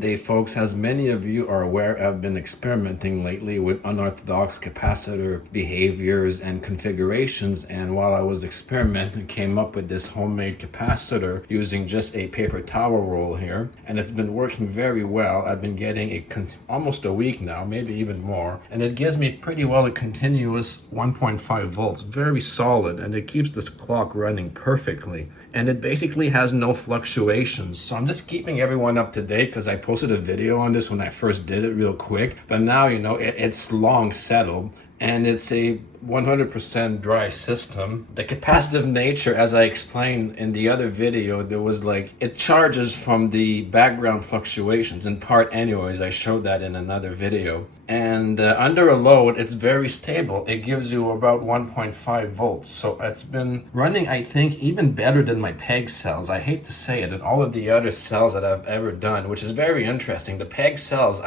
Good day, folks. As many of you are aware, I've been experimenting lately with unorthodox capacitor behaviors and configurations, and while I was experimenting, came up with this homemade capacitor using just a paper towel roll here, and it's been working very well. I've been getting almost a week now, maybe even more, and it gives me pretty well a continuous 1.5 volts, very solid, and it keeps this clock running perfectly. And it basically has no fluctuations. So I'm just keeping everyone up to date because I posted a video on this when I first did it real quick. But now, it's long settled and it's a 100% dry system. The capacitive nature, as I explained in the other video, it charges from the background fluctuations, in part anyways. I showed that in another video. And under a load, it's very stable. It gives you about 1.5 volts. So it's been running, I think, even better than my PEG cells. I hate to say it, and all of the other cells that I've ever done, which is very interesting. The PEG cells,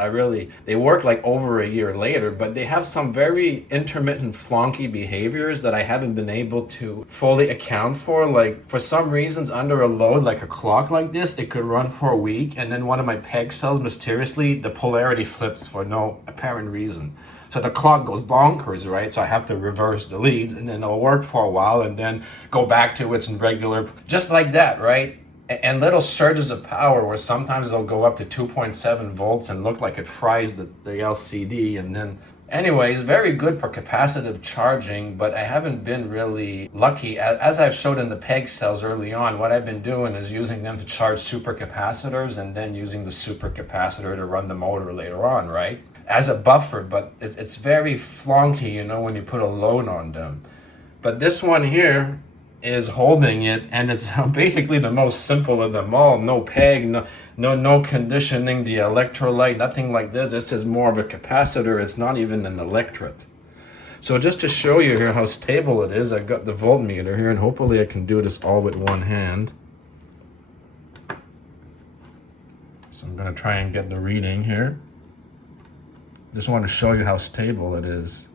they work like over a year later, but they have some very intermittent flonky behaviors that I haven't been able to fully account for. Like, for some reasons, under a load, like a clock like this, it could run for a week, and then one of my PEG cells, mysteriously, the polarity flips for no apparent reason. So the clock goes bonkers, right? So I have to reverse the leads, and then it'll work for a while, and then go back to its regular, just like that, right? And little surges of power where sometimes it'll go up to 2.7 volts and look like it fries the LCD, and then anyways, very good for capacitive charging, but I haven't been really lucky. As I've showed in the PEG cells early on, what I've been doing is using them to charge supercapacitors and then using the supercapacitor to run the motor later on, right? As a buffer, but it's very flonky, when you put a load on them. But this one here is holding it, and it's basically the most simple of them all. No PEG, no conditioning, the electrolyte, nothing like this. This is more of a capacitor. It's not even an electret. So just to show you here how stable it is, I've got the voltmeter here, and hopefully I can do this all with one hand. So I'm going to try and get the reading here. Just want to show you how stable it is.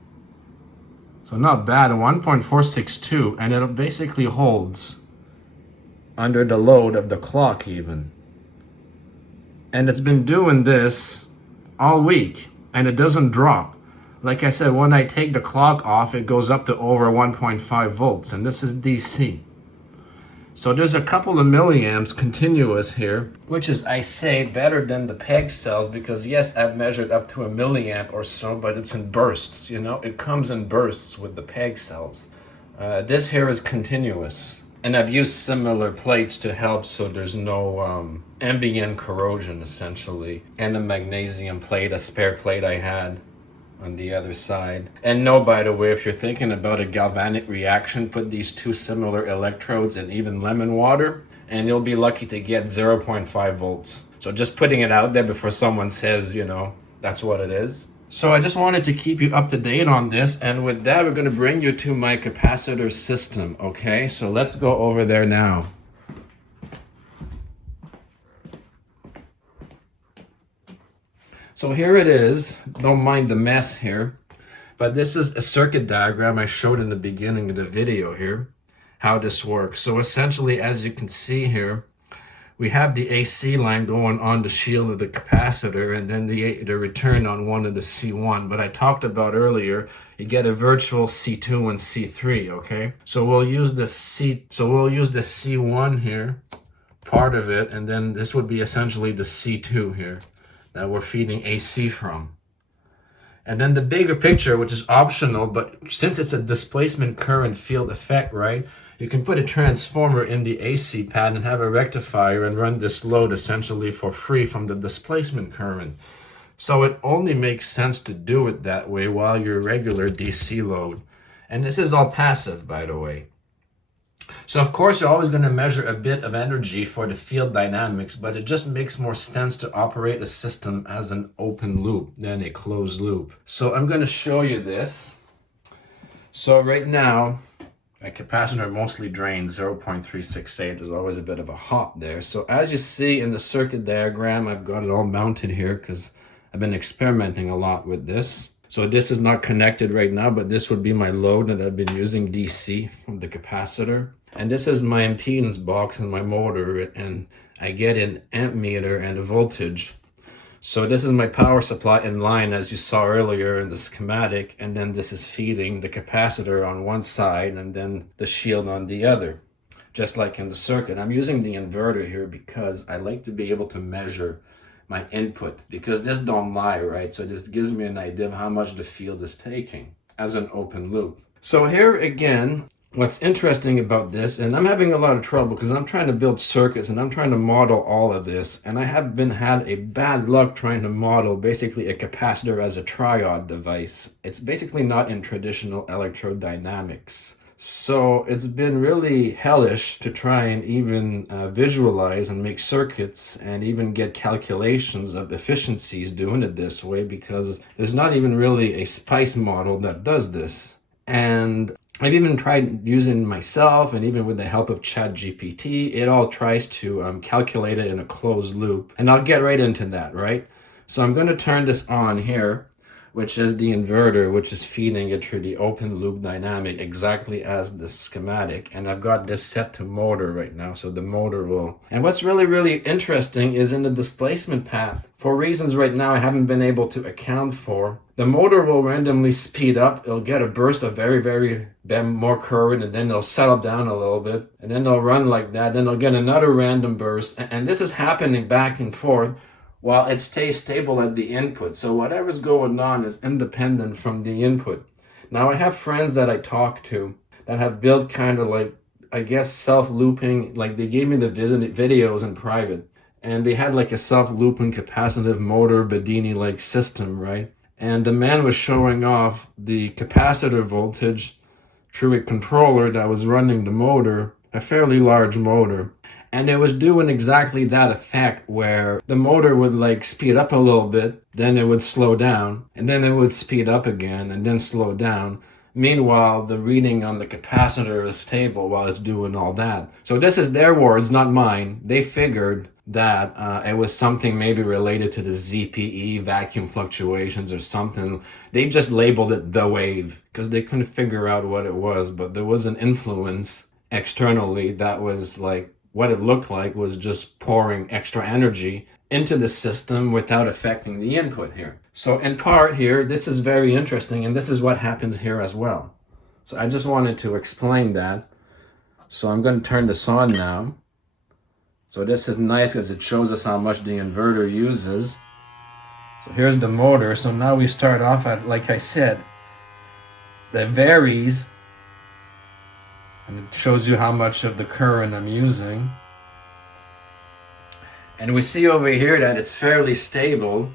So not bad, 1.462, and it basically holds under the load of the clock even. And it's been doing this all week, and it doesn't drop. Like I said, when I take the clock off, it goes up to over 1.5 volts, and this is DC. So there's a couple of milliamps continuous here, which is, I say, better than the PEG cells, because yes, I've measured up to a milliamp or so, but it's in bursts, it comes in bursts with the PEG cells. This here is continuous, and I've used similar plates to help so there's no ambient corrosion, essentially, and a magnesium plate, a spare plate I had on the other side. And no, by the way, if you're thinking about a galvanic reaction, put these two similar electrodes in even lemon water, and you'll be lucky to get 0.5 volts. So just putting it out there before someone says, that's what it is. So I just wanted to keep you up to date on this, and with that, we're going to bring you to my capacitor system, okay? So let's go over there now. So here it is. Don't mind the mess here, but this is a circuit diagram I showed in the beginning of the video here, how this works. So essentially, as you can see here, we have the AC line going on the shield of the capacitor, and then the return on one of the C1. But I talked about earlier, you get a virtual C2 and C3, okay? So we'll use the C1 here, part of it, and then this would be essentially the C2 here that we're feeding AC from. And then the bigger picture, which is optional, but since it's a displacement current field effect, right, you can put a transformer in the AC pad and have a rectifier and run this load essentially for free from the displacement current. So it only makes sense to do it that way while your regular DC load. And this is all passive, by the way. So of course you're always going to measure a bit of energy for the field dynamics, but it just makes more sense to operate a system as an open loop than a closed loop. So I'm going to show you this. So right now, my capacitor mostly drains 0.368. There's always a bit of a hop there. So as you see in the circuit diagram, I've got it all mounted here because I've been experimenting a lot with this. So this is not connected right now, but this would be my load that I've been using DC from the capacitor. And this is my impedance box and my motor, and I get an amp meter and a voltage. So this is my power supply in line, as you saw earlier in the schematic, and then this is feeding the capacitor on one side and then the shield on the other, just like in the circuit. I'm using the inverter here because I like to be able to measure my input, because this don't lie, right? So this gives me an idea of how much the field is taking as an open loop. So here again, what's interesting about this, and I'm having a lot of trouble because I'm trying to build circuits and I'm trying to model all of this, and I have had a bad luck trying to model basically a capacitor as a triode device. It's basically not in traditional electrodynamics. So it's been really hellish to try and even visualize and make circuits and even get calculations of efficiencies doing it this way, because there's not even really a SPICE model that does this. And I've even tried using myself, and even with the help of ChatGPT, it all tries to calculate it in a closed loop. And I'll get right into that, right? So I'm going to turn this on here, which is the inverter, which is feeding it through the open loop dynamic, exactly as the schematic. And I've got this set to motor right now, so the motor will. And what's really, really interesting is in the displacement path, for reasons right now I haven't been able to account for, the motor will randomly speed up. It'll get a burst of very more current, and then it'll settle down a little bit, and then it'll run like that. Then it'll get another random burst, and this is happening back and forth while it stays stable at the input. So whatever's going on is independent from the input. Now I have friends that I talk to that have built kind of like, I guess, self-looping, like they gave me the videos in private, and they had like a self-looping capacitive motor Bedini-like system, right? And the man was showing off the capacitor voltage through a controller that was running the motor, a fairly large motor. And it was doing exactly that effect, where the motor would like speed up a little bit, then it would slow down, and then it would speed up again, and then slow down. Meanwhile, the reading on the capacitor is stable while it's doing all that. So this is their words, not mine. They figured that it was something maybe related to the ZPE, vacuum fluctuations or something. They just labeled it the wave because they couldn't figure out what it was, but there was an influence externally that was like, what it looked like was just pouring extra energy into the system without affecting the input here. So in part here, this is very interesting, and this is what happens here as well. So I just wanted to explain that. So I'm going to turn this on now. So this is nice because it shows us how much the inverter uses. So here's the motor. So now we start off at, like I said, that varies. And it shows you how much of the current I'm using. And we see over here that it's fairly stable.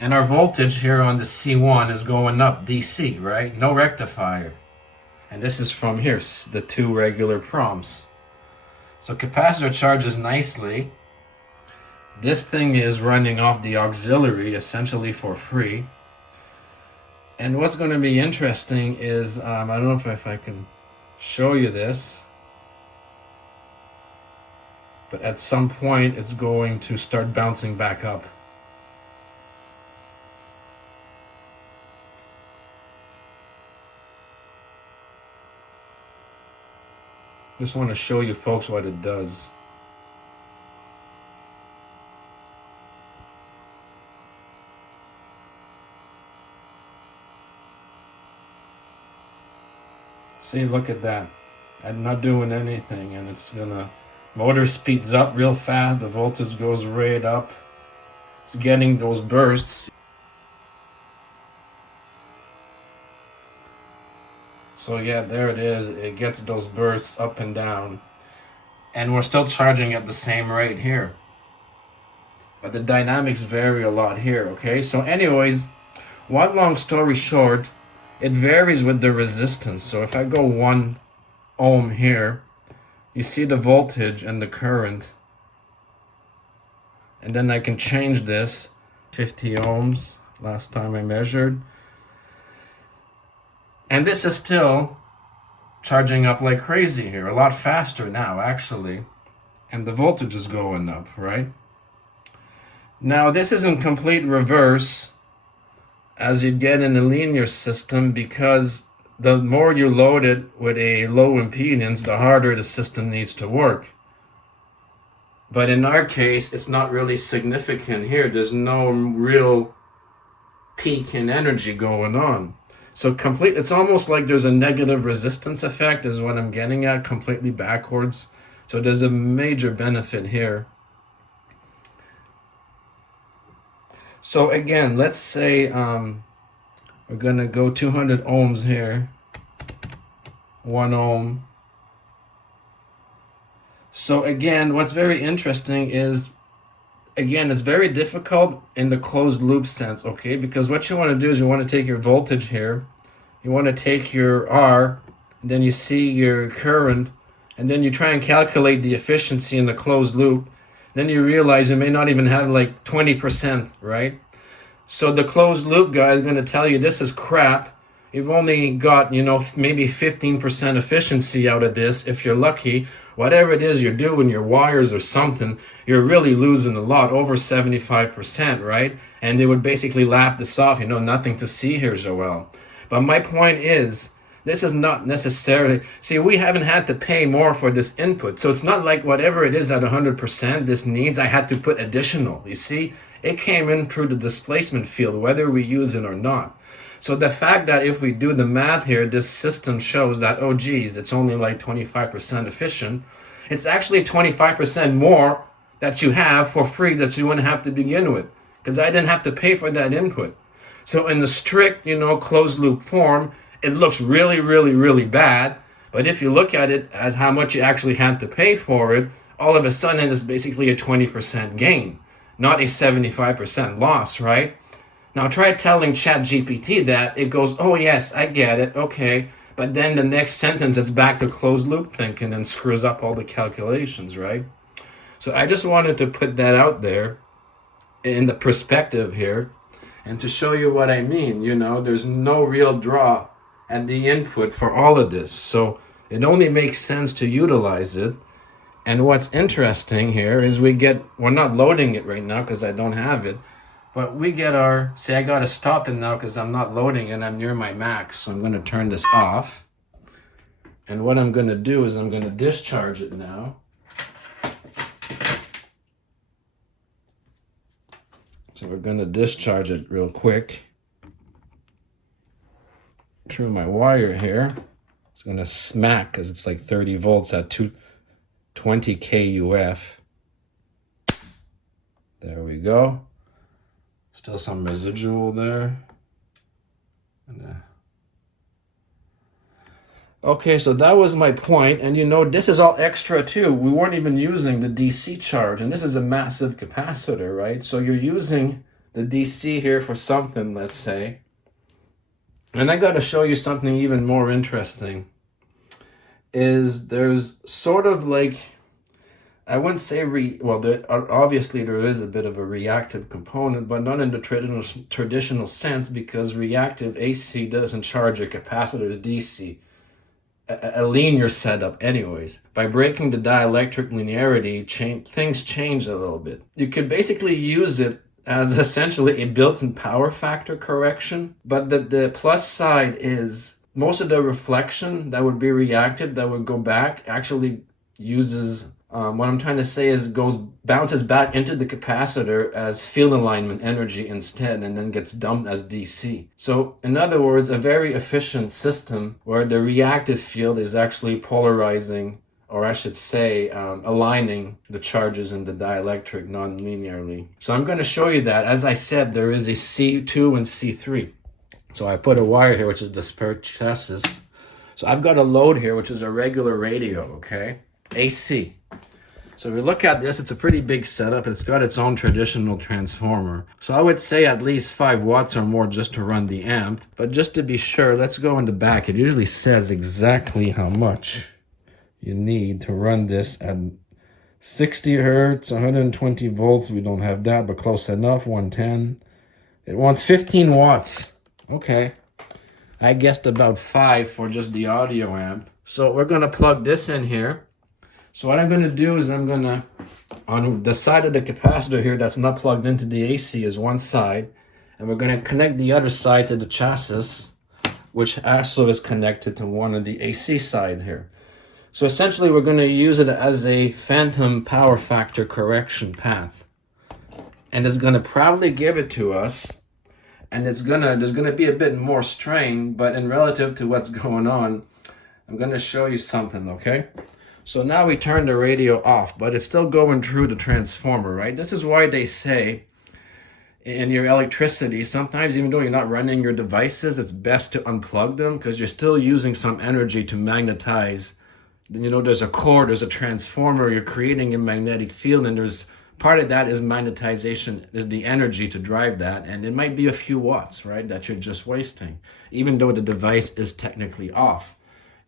And our voltage here on the C1 is going up, DC, right? No rectifier. And this is from here, the two regular prompts. So capacitor charges nicely. This thing is running off the auxiliary essentially for free. And what's going to be interesting is, I don't know if I can show you this, but at some point it's going to start bouncing back up. Just want to show you folks what it does. See, look at that. I'm not doing anything, and it's gonna, motor speeds up real fast, the voltage goes right up. It's getting those bursts. So yeah, there it is. It gets those bursts up and down. And we're still charging at the same rate here. But the dynamics vary a lot here, okay? So anyways, one long story short, it varies with the resistance. So if I go 1 ohm here, you see the voltage and the current. And then I can change this, 50 ohms, last time I measured. And this is still charging up like crazy here, a lot faster now actually. And the voltage is going up, right? Now this is in complete reverse as you get in a linear system, because the more you load it with a low impedance, the harder the system needs to work. But in our case, it's not really significant here. There's no real peak in energy going on. So it's almost like there's a negative resistance effect is what I'm getting at, completely backwards. So there's a major benefit here. So again, let's say we're gonna go 200 ohms here, 1 ohm. So again, what's very interesting is, again, it's very difficult in the closed loop sense, okay? Because what you want to do is you want to take your voltage here, you want to take your R, and then you see your current, and then you try and calculate the efficiency in the closed loop. Then you realize you may not even have like 20%, right? So the closed loop guy is going to tell you this is crap. You've only got, you know, maybe 15% efficiency out of this if you're lucky. Whatever it is you're doing, your wires or something, you're really losing a lot, over 75%, right? And they would basically laugh this off, you know, nothing to see here, Joel. But my point is, this is not necessarily, see, we haven't had to pay more for this input. So it's not like whatever it is at 100% this needs, I had to put additional. You see, it came in through the displacement field, whether we use it or not. So the fact that if we do the math here, this system shows that, oh geez, it's only like 25% efficient. It's actually 25% more that you have for free that you wouldn't have to begin with, because I didn't have to pay for that input. So in the strict, you know, closed loop form, it looks really, really, really bad. But if you look at it as how much you actually had to pay for it, all of a sudden it's basically a 20% gain, not a 75% loss, right? Now try telling ChatGPT that, it goes, oh yes, I get it, okay. But then the next sentence it's back to closed loop thinking and screws up all the calculations, right? So I just wanted to put that out there in the perspective here and to show you what I mean. You know, there's no real draw at the input for all of this. So it only makes sense to utilize it. And what's interesting here is we're not loading it right now because I don't have it. But we get our, see, I got to stop it now because I'm not loading and I'm near my max. So I'm going to turn this off. And what I'm going to do is I'm going to discharge it now. So we're going to discharge it real quick through my wire here. It's going to smack because it's like 30 volts at 220 KUF. There we go. Still some residual there. Okay, so that was my point. And you know, this is all extra too. We weren't even using the DC charge, and this is a massive capacitor, right? So you're using the DC here for something, let's say. And I got to show you something even more interesting. Is there's sort of like, I wouldn't say obviously there is a bit of a reactive component, but not in the traditional sense, because reactive AC doesn't charge a capacitor's DC. A linear setup anyways. By breaking the dielectric linearity, things change a little bit. You could basically use it as essentially a built-in power factor correction, but the plus side is most of the reflection that would be reactive, that would go back, actually uses what I'm trying to say is bounces back into the capacitor as field alignment energy instead, and then gets dumped as DC. So in other words, a very efficient system where the reactive field is actually polarizing, or I should say aligning the charges in the dielectric non-linearly. So I'm going to show you that. As I said, there is a C2 and C3. So I put a wire here, which is the spare chassis. So I've got a load here, which is a regular radio, okay? AC. So if we look at this, it's a pretty big setup. It's got its own traditional transformer. So I would say at least 5 watts or more just to run the amp. But just to be sure, let's go in the back. It usually says exactly how much you need to run this at 60 hertz, 120 volts. We don't have that, but close enough, 110. It wants 15 watts. Okay. I guessed about 5 for just the audio amp. So we're going to plug this in here. So what I'm going to do is I'm going to, on the side of the capacitor here that's not plugged into the AC is one side, and we're going to connect the other side to the chassis, which also is connected to one of the AC side here. So essentially we're going to use it as a phantom power factor correction path. And it's going to probably give it to us. And there's going to be a bit more strain, but in relative to what's going on, I'm going to show you something, okay? So now we turn the radio off, but it's still going through the transformer, right? This is why they say in your electricity, sometimes even though you're not running your devices, it's best to unplug them because you're still using some energy to magnetize. You know, there's a core, there's a transformer, you're creating a magnetic field, and there's part of that is magnetization, is the energy to drive that, and it might be a few watts, right, that you're just wasting, even though the device is technically off.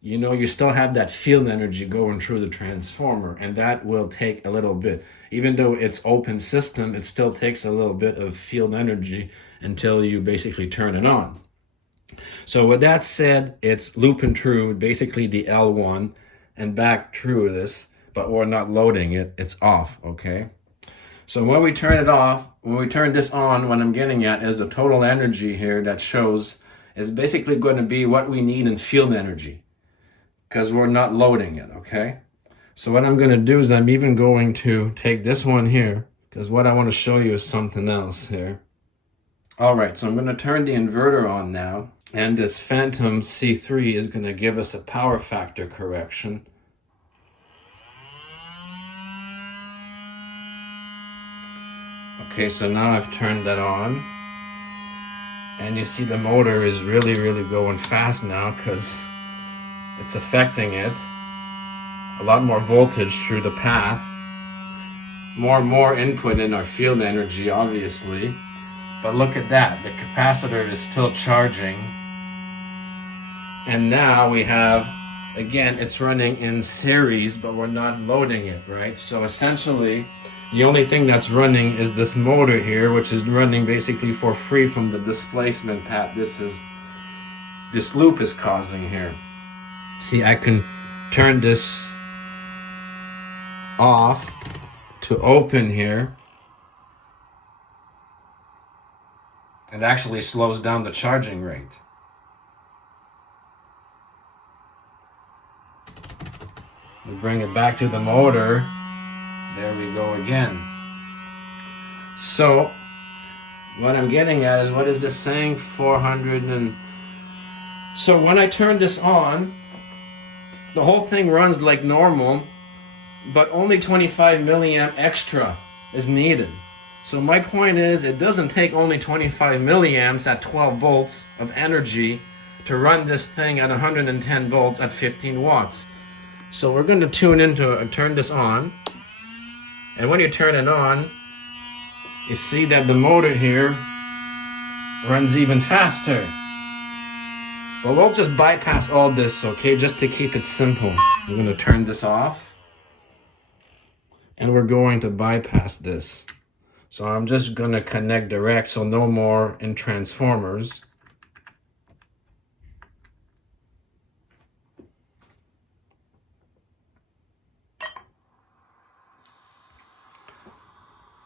You know, you still have that field energy going through the transformer, and that will take a little bit. Even though it's open system, it still takes a little bit of field energy until you basically turn it on. So with that said, it's looping through basically the L1 and back through this, but we're not loading it, it's off, okay? So when we turn it off, when we turn this on, what I'm getting at is the total energy here that shows is basically going to be what we need in field energy, because we're not loading it, okay? So what I'm going to do is I'm even going to take this one here, because what I want to show you is something else here. All right, so I'm going to turn the inverter on now, and this phantom C3 is going to give us a power factor correction. Okay, so now I've turned that on, and you see the motor is really going fast now because it's affecting it. A lot more voltage through the path. More input in our field energy, obviously. But look at that, the capacitor is still charging. And now we have, again, it's running in series, but we're not loading it, right? So essentially, the only thing that's running is this motor here, which is running basically for free from the displacement path this loop is causing here. See, I can turn this off to open here. It actually slows down the charging rate. We bring it back to the motor. There we go again. So what I'm getting at is, what is this saying? 400 and... So when I turn this on, the whole thing runs like normal, but only 25 milliamp extra is needed. So my point is, it doesn't take only 25 milliamps at 12 volts of energy to run this thing at 110 volts at 15 watts. So we're going to tune into it and turn this on. And when you turn it on, you see that the motor here runs even faster. But we'll just bypass all this, okay, just to keep it simple. I'm going to turn this off. And we're going to bypass this. So I'm just going to connect direct, so no more in transformers.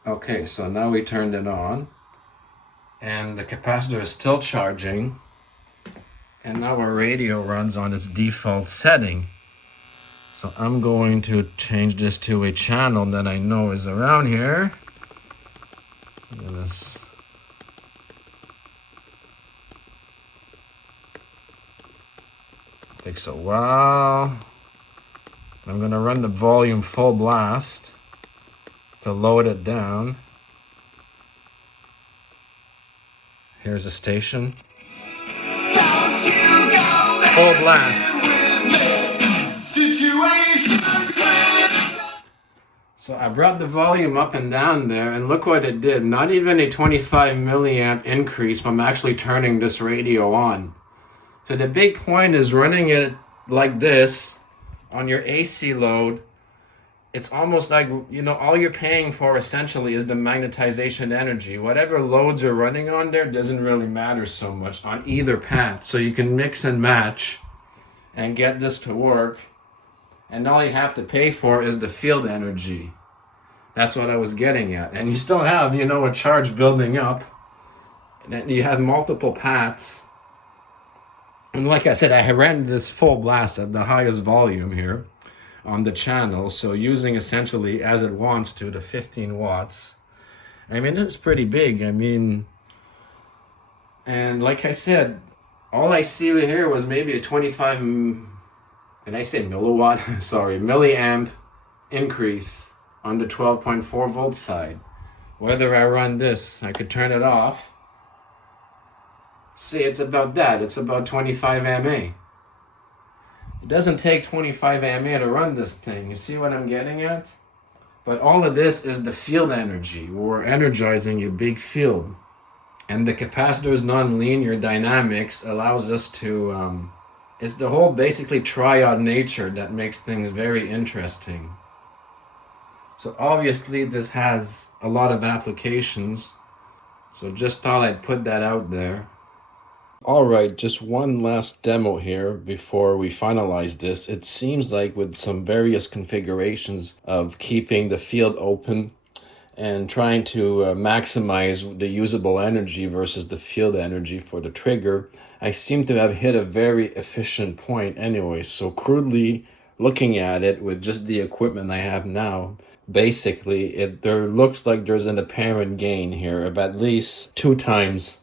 Okay, so now we turned it on, and the capacitor is still charging, and now our radio runs on its default setting. So I'm going to change this to a channel that I know is around here. This. Takes a while. I'm going to run the volume full blast to load it down. Here's a station. Full blast. So I brought the volume up and down there, and look what it did. Not even a 25 milliamp increase from actually turning this radio on. So the big point is running it like this on your AC load. It's almost like, you know, all you're paying for essentially is the magnetization energy. Whatever loads are running on there doesn't really matter so much on either path. So you can mix and match and get this to work. And all you have to pay for is the field energy. That's what I was getting at. And you still have, you know, a charge building up. And then you have multiple paths. And like I said, I ran this full blast at the highest volume here. on the channel. So using essentially as it wants to the 15 watts. I mean, it's pretty big. I mean, and like I said, all I see here was maybe a 25, can I say milliwatt? Sorry, milliamp increase on the 12.4 volt side. Whether I run this, I could turn it off. See, it's about that. It's about 25 mA. It doesn't take 25 mA to run this thing. You see what I'm getting at? But all of this is the field energy. We're energizing a big field. And the capacitor's nonlinear dynamics allows us to, it's the whole basically triad nature that makes things very interesting. So obviously this has a lot of applications. So just thought I'd put that out there. Alright, just one last demo here before we finalize this. It seems like with some various configurations of keeping the field open and trying to maximize the usable energy versus the field energy for the trigger, I seem to have hit a very efficient point anyway. So crudely looking at it with just the equipment I have now, basically there looks like there's an apparent gain here of at least 2 times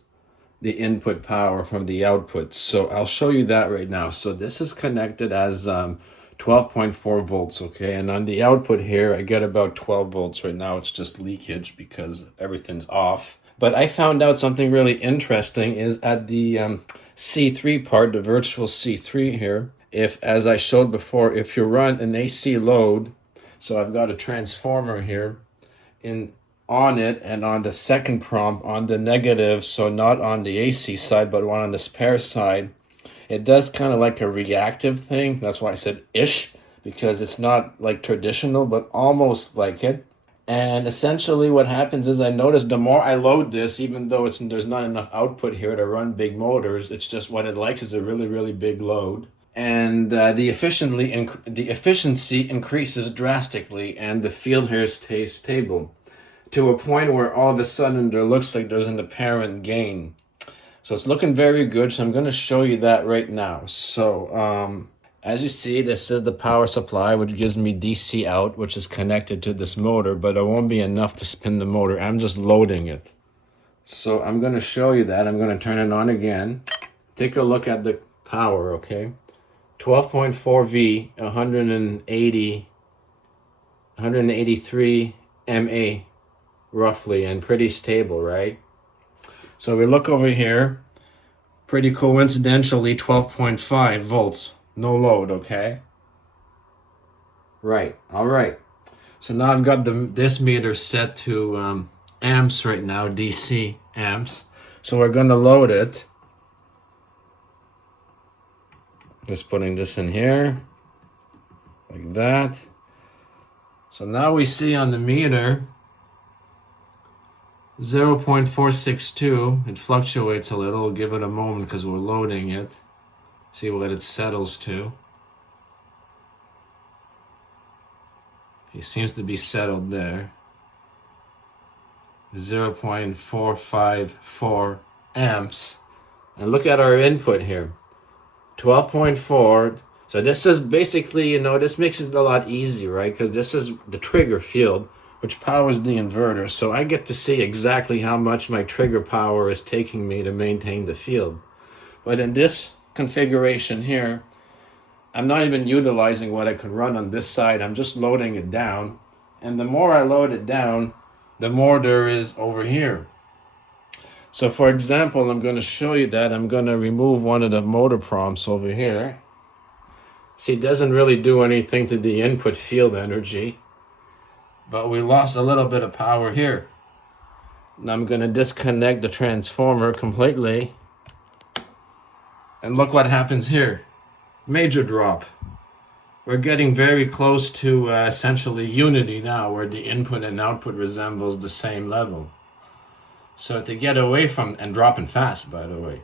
the input power from the output. So I'll show you that right now. So this is connected as 12.4 volts, okay? And on the output here, I get about 12 volts right now. It's just leakage because everything's off. But I found out something really interesting is at the C3 part, the virtual C3 here, if, as I showed before, if you run an AC load, so I've got a transformer here on it, and on the second prompt on the negative, so not on the AC side but one on the spare side, it does kind of like a reactive thing. That's why I said ish, because it's not like traditional but almost like it. And essentially what happens is I notice the more I load this, even though there's not enough output here to run big motors, it's just what it likes is a really big load. And the efficiency increases drastically and the field here stays stable, to a point where all of a sudden there looks like there's an apparent gain. So it's looking very good. So I'm going to show you that right now. So as you see, this is the power supply, which gives me DC out, which is connected to this motor, but it won't be enough to spin the motor. I'm just loading it. So I'm going to show you that. I'm going to turn it on again. Take a look at the power, okay? 12.4 V, 183 MA. Roughly, and pretty stable, right? So we look over here, pretty coincidentally 12.5 volts, no load, okay? Right, all right. So now I've got this meter set to amps right now, DC amps. So we're gonna load it. Just putting this in here, like that. So now we see on the meter 0.462, it fluctuates a little. We'll give it a moment because we're loading it. See what it settles to. It seems to be settled there. 0.454 amps. And look at our input here. 12.4. So this is basically, this makes it a lot easier, right? Because this is the trigger field, which powers the inverter. So I get to see exactly how much my trigger power is taking me to maintain the field. But in this configuration here, I'm not even utilizing what I could run on this side. I'm just loading it down. And the more I load it down, the more there is over here. So for example, I'm going to show you that. I'm going to remove one of the motor prompts over here. See, it doesn't really do anything to the input field energy. But we lost a little bit of power here. Now I'm going to disconnect the transformer completely. And look what happens here. Major drop. We're getting very close to essentially unity now, where the input and output resembles the same level. So to get away from, and dropping fast, by the way.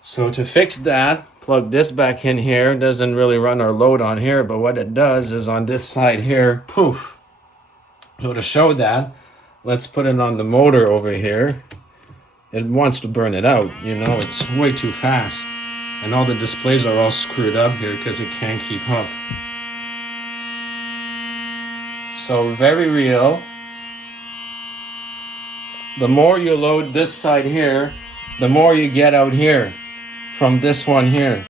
So to fix that, plug this back in here. It doesn't really run our load on here, but what it does is on this side here, poof. So to show that, let's put it on the motor over here. It wants to burn it out, it's way too fast. And all the displays are all screwed up here because it can't keep up. So very real. The more you load this side here, the more you get out here from this one here.